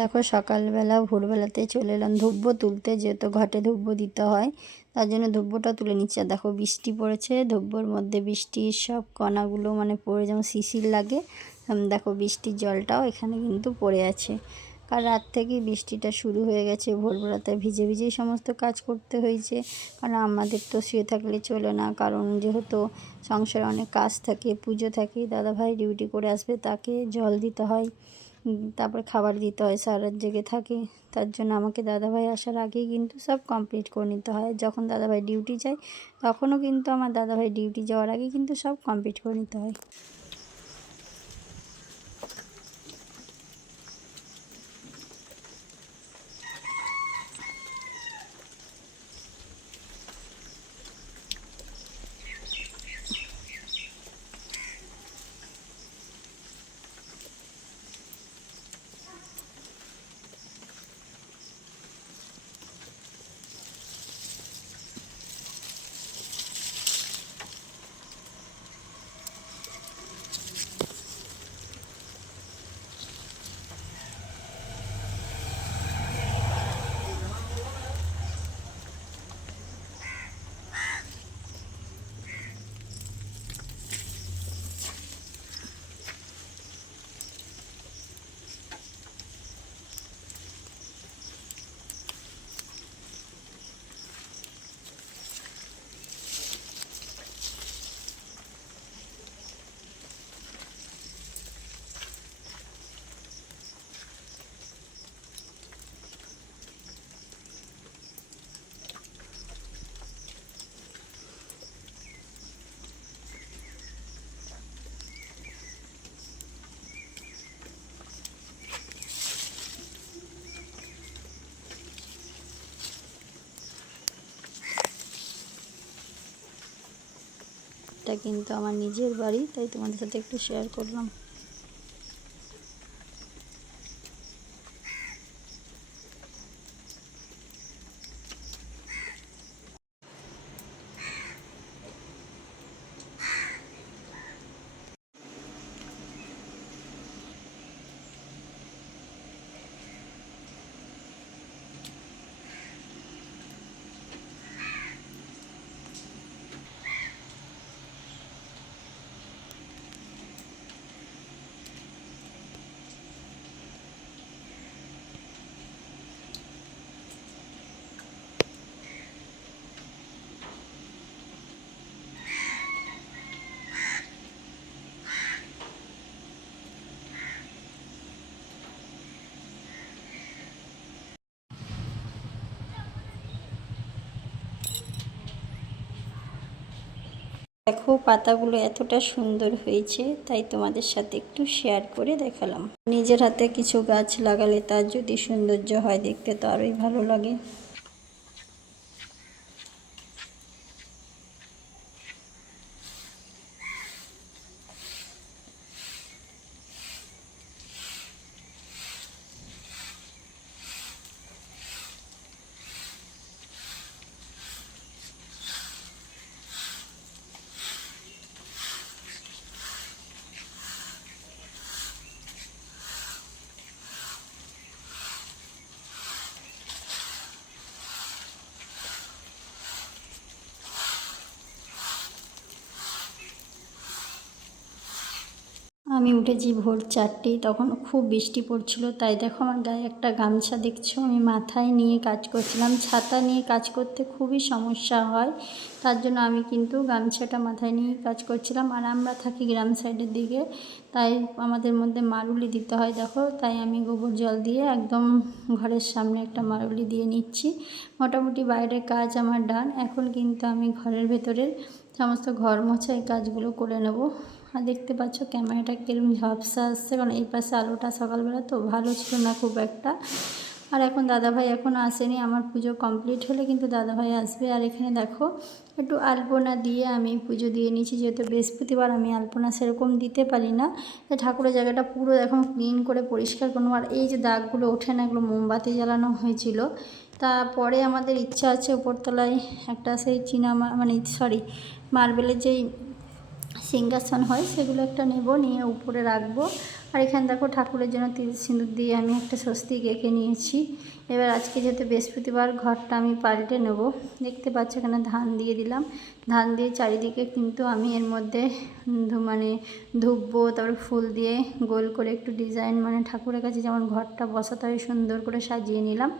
দেখো সকালবেলা ভোরবেলাতে চলে এলাম ধূপবো তুলতে, যেহেতু ঘটে ধূপবো দিতে হয়, তার জন্য ধূপবোটা তুলে নিচ্ছে। আর দেখো বৃষ্টি পড়েছে, ধূপবোর মধ্যে বৃষ্টির সব কণাগুলো মানে পড়ে যেমন শিশির লাগে, দেখো বৃষ্টির জলটাও এখানে কিন্তু পড়ে আছে। কাল রাত থেকেই বৃষ্টিটা শুরু হয়ে গেছে, ভোরবেলাতে ভিজে ভিজেই সমস্ত কাজ করতে হয়েছে। কারণ আমাদের তো শুয়ে থাকলে চলে না, কারণ যেহেতু সংসারে অনেক কাজ থাকে, পুজো থাকে, দাদাভাই ডিউটি করে আসবে, তাকে জল দিতে হয়, তারপরে খাবার দিতে হয়, সারা রাত জেগে থাকে। তার জন্য আমাকে দাদাভাই আসার আগেই কিন্তু সব কমপ্লিট করে নিতে হয়। যখন দাদাভাই ডিউটি যায় তখনও কিন্তু আমার দাদাভাই ডিউটি যাওয়ার আগে কিন্তু সব কমপ্লিট করে নিতে হয়। এটা কিন্তু আমার নিজের বাড়ি, তাই তোমাদের সাথে একটু শেয়ার করলাম। দেখো পাতাগুলো এতটা সুন্দর হয়েছে, তাই তোমাদের সাথে একটু শেয়ার করে দেখালাম। নিজের হাতে কিছু গাছ লাগালে তার যদি সৌন্দর্য হয়, দেখতে তো আরোই ভালো লাগে। আমি উঠেছি ভোর 4টেই, তখন খুব বৃষ্টি পড়ছিল। তাই দেখো আমার গায়ে একটা গামছা দেখছো আমি মাথায় নিয়ে কাজ করছিলাম। ছাতা নিয়ে কাজ করতে খুবই সমস্যা হয়, তার জন্য আমি কিন্তু গামছাটা মাথায় নিয়ে কাজ করছিলাম। আর আমরা থাকি গ্রাম সাইডের দিকে, তাই আমাদের মধ্যে মারুলি দিতে হয়। দেখো তাই আমি গোবর জল দিয়ে একদম ঘরের সামনে একটা মারুলি দিয়ে নিচ্ছি। মোটামুটি বাইরের কাজ আমার ডান। এখন কিন্তু আমি ঘরের ভেতরের সমস্ত ঘর মোছা এই কাজগুলো করে নেব। আর দেখতে পাচ্ছ ক্যামেরাটা কিরকম ঝাপসা আসছে, কারণ এই পাশে আলোটা সকালবেলা তো ভালো ছিল না খুব একটা। আর এখন দাদাভাই এখনও আসেনি, আমার পুজো কমপ্লিট হলে কিন্তু দাদাভাই আসবে। আর এখানে দেখো একটু আলপনা দিয়ে আমি পুজো দিয়ে নিয়েছি, যেহেতু বৃহস্পতিবার আমি আলপনা সেরকম দিতে পারি না। তাই ঠাকুরের জায়গাটা পুরো এখন ক্লিন করে পরিষ্কার করবো। আর এই যে দাগগুলো ওঠে না, এগুলো মোমবাতি জ্বালানো হয়েছিল। তারপরে আমাদের ইচ্ছা আছে উপরতলায় একটা সেই মার্বেলের যেই সিংহাসন হয় সেগুলো একটা নেব, নিয়ে উপরে রাখবো। আর এখানে দেখো ঠাকুরের জন্য তিল সিঁদুর দিয়ে আমি একটা স্বস্তিক এঁকে নিয়েছি। এবার আজকে যেহেতু বৃহস্পতিবার ঘরটা আমি পাল্টে নেব। দেখতে পাচ্ছ এখানে ধান দিয়ে দিলাম, ধান দিয়ে চারিদিকে কিন্তু আমি এর মধ্যে মানে ধুববো, তারপরে ফুল দিয়ে গোল করে একটু ডিজাইন, মানে ঠাকুরের কাছে যেমন ঘরটা বসাতে হয় সুন্দর করে সাজিয়ে নিলাম।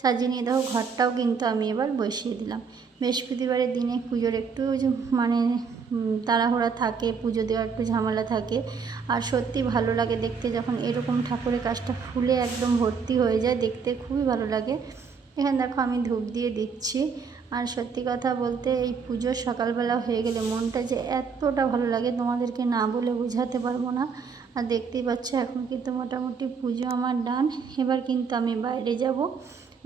সাজিয়ে নিয়ে দেখো ঘরটাও কিন্তু আমি এবার বসিয়ে দিলাম। বৃহস্পতিবারের দিনে পুজোর একটু মানে তাড়াহুড়া থাকে, পুজো দেওয়ার একটু ঝামেলা থাকে। আর সত্যি ভালো লাগে দেখতে যখন এরকম ঠাকুরের কাজটা ফুলে একদম ভর্তি হয়ে যায়, দেখতে খুবই ভালো লাগে। এখানে দেখো আমি ধূপ দিয়ে দিচ্ছি। আর সত্যি কথা বলতে এই পুজো সকালবেলা হয়ে গেলে মনটা যে এতটা ভালো লাগে তোমাদেরকে না বলে বোঝাতে পারবো না। আর দেখতেই পাচ্ছ এখন কিন্তু মোটামুটি পুজো আমার ডান। এবার কিন্তু আমি বাইরে যাব,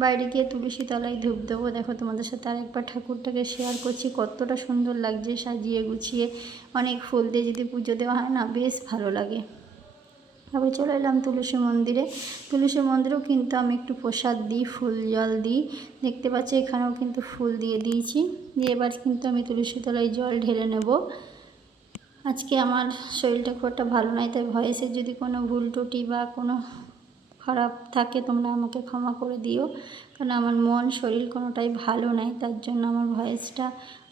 বাইরে গিয়ে তুলসী তলায় ধূপ দেবো। দেখো তোমাদের সাথে আরেকবার ঠাকুরটাকে শেয়ার করছি, কতটা সুন্দর লাগছে সাজিয়ে গুছিয়ে। অনেক ফুল দিয়ে যদি পুজো দেওয়া হয় না, বেশ ভালো লাগে। তারপরে চলে এলাম তুলসী মন্দিরে। তুলসী মন্দিরেও কিন্তু আমি একটু প্রসাদ দিই, ফুল জল দিই। দেখতে পাচ্ছি এখানেও কিন্তু ফুল দিয়ে দিয়েছি। দিয়ে এবার কিন্তু আমি তুলসী তলায় জল ঢেলে নেব। আজকে আমার শরীরটা খুব একটা ভালো নয়, তাই ভয়েসের যদি কোনো ভুল ত্রুটি বা কোনো খারাপ থাকে তোমরা আমাকে ক্ষমা করে দিও, কারণ আমার মন শরীর কোনোটাই ভালো নেই, তার জন্য আমার ভয়েসটা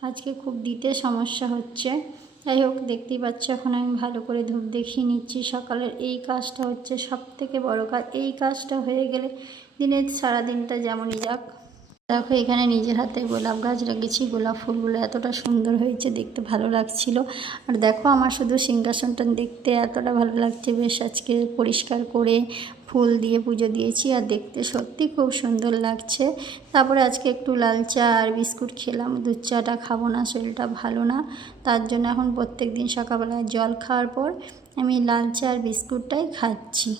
আজকে খুব দিতে সমস্যা হচ্ছে। যাই হোক, দেখতেই পাচ্ছ এখন আমি ভালো করে ধূপ দেখিয়ে নিচ্ছি। সকালের এই কাজটা হচ্ছে সবথেকে বড় কাজ। এই কাজটা হয়ে গেলে দিনের সারাদিনটা যেমনই যাক। দেখো এখানে নিজের হাতে গোলাপ গাছ লাগিয়েছি, গোলাপ ফুলগুলো এতটা সুন্দর হয়েছে, দেখতে ভালো লাগছিল। আর দেখো আমার শুধু সিংহাসনটা দেখতে এতটা ভালো লাগছে, বেশ আজকে পরিষ্কার করে ফুল দিয়ে পুজো দিয়েছি আর দেখতে সত্যি খুব সুন্দর লাগছে। তারপরে আজকে একটু লাল চা আর বিস্কুট খেলাম, দুধ চাটা খাবো না, শরীরটা ভালো না। তার জন্য এখন প্রত্যেক দিন সকালবেলায় জল খাওয়ার পর আমি লাল চা আর বিস্কুটটাই খাচ্ছি।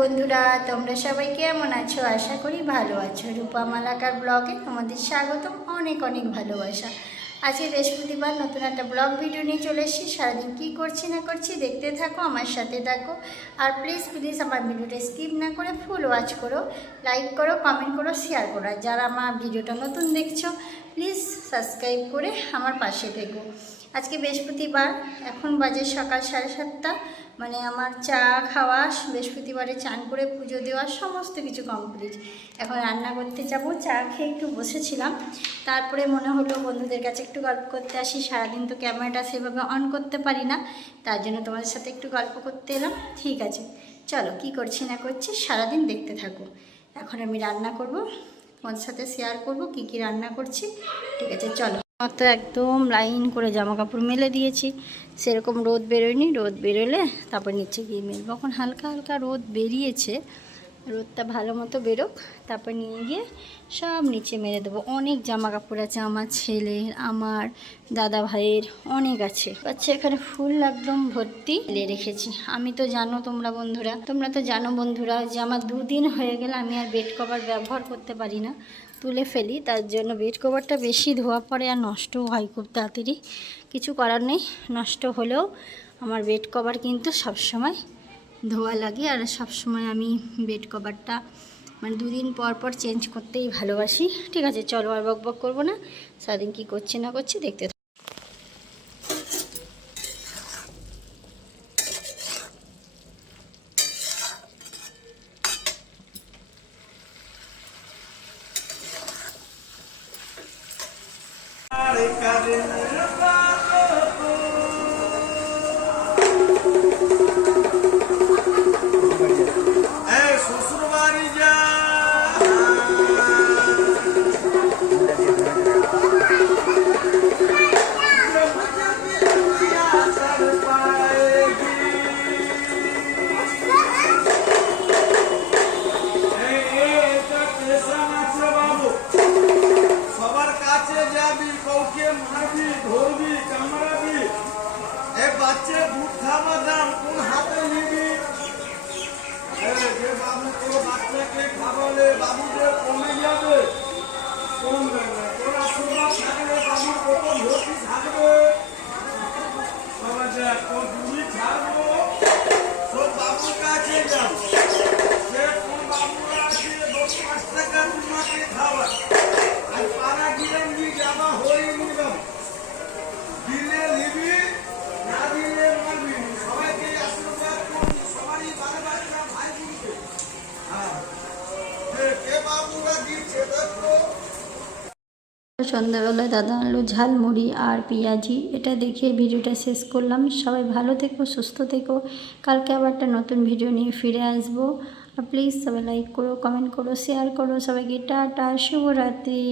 বন্ধুরা, তোমরা সবাই কেমন আছো? আশা করি ভালো আছো। রূপা মালাকার ব্লগে তোমাদের স্বাগতম, অনেক অনেক ভালোবাসা। আজকে বৃহস্পতিবার নতুন একটা ব্লগ ভিডিও নিয়ে চলে এসেছি। সারাদিন কী করছি না করছি দেখতে থাকো, আমার সাথে থাকো। আর প্লিজ প্লিজ আমার ভিডিওটা স্কিপ না করে ফুল ওয়াচ করো, লাইক করো, কমেন্ট করো, শেয়ার করো। আর যারা আমার ভিডিওটা নতুন দেখছো প্লিজ সাবস্ক্রাইব করে আমার পাশে থেকো। আজকে বৃহস্পতিবার, এখন বাজে সকাল 7:30। মানে আমার চা খাওয়া, বৃহস্পতিবারে চান করে পুজো দেওয়া সমস্ত কিছু কমপ্লিট। এখন রান্না করতে যাব। চা খেয়ে একটু বসেছিলাম, তারপরে মনে হলো বন্ধুদের কাছে একটু গল্প করতে আসি। সারাদিন তো ক্যামেরাটা সেভাবে অন করতে পারি না, তার জন্য তোমাদের সাথে একটু গল্প করতে এলাম। ঠিক আছে, চলো কি করছি না করছি সারাদিন দেখতে থাকো। এখন আমি রান্না করব, তোমাদের সাথে শেয়ার করব কি কি রান্না করছি। ঠিক আছে চলো। তো একদম লাইন করে জামা কাপড় মেলে দিয়েছি, সেরকম রোদ বেরোয়নি। রোদ বেরোলে তারপর নিচে গিয়ে মেলবো। এখন হালকা হালকা রোদ বেরিয়েছে, রোদটা ভালো মতো বেরোক, তারপর নিয়ে গিয়ে সব নিচে মেলে দেবো। অনেক জামা কাপড় আছে আমার ছেলের, আমার দাদা ভাইয়ের, অনেক আছে। আচ্ছা এখানে ফুল একদম ভর্তি মেলে রেখেছি। আমি তো জানো তোমরা তো জানো বন্ধুরা যে আমার 2 দিন হয়ে গেলে আমি আর বেড কভার ব্যবহার করতে পারি না, তুলে ফেলি। তার জন্য বেড কভারটা বেশি ধোয়া পড়ে আর নষ্টও হয় খুব তাড়াতাড়ি। কিছু করার নেই, নষ্ট হলেও আমার বেড কভার কিন্তু সবসময় ধোয়া লাগে। আর সবসময় আমি বেড কভারটা মানে 2 দিন পর পর চেঞ্জ করতেই ভালোবাসি। ঠিক আছে চলো, আর বক বক করবো না, সারাদিন কী করছি না করছি দেখতে। খাবার আর পাড়া গিয়ে সন্ধ্যাবেলায় দাদা আনলো ঝালমুড়ি আর পেঁয়াজি। এটা দেখে ভিডিওটা শেষ করলাম। সবাই ভালো থেকো, সুস্থ থেকো। কালকে আবার একটা নতুন ভিডিও নিয়ে ফিরে আসবো। আর প্লিজ সবাই লাইক করো, কমেন্ট করো, শেয়ার করো। সবাইকে টাটা, শুভরাত্রি।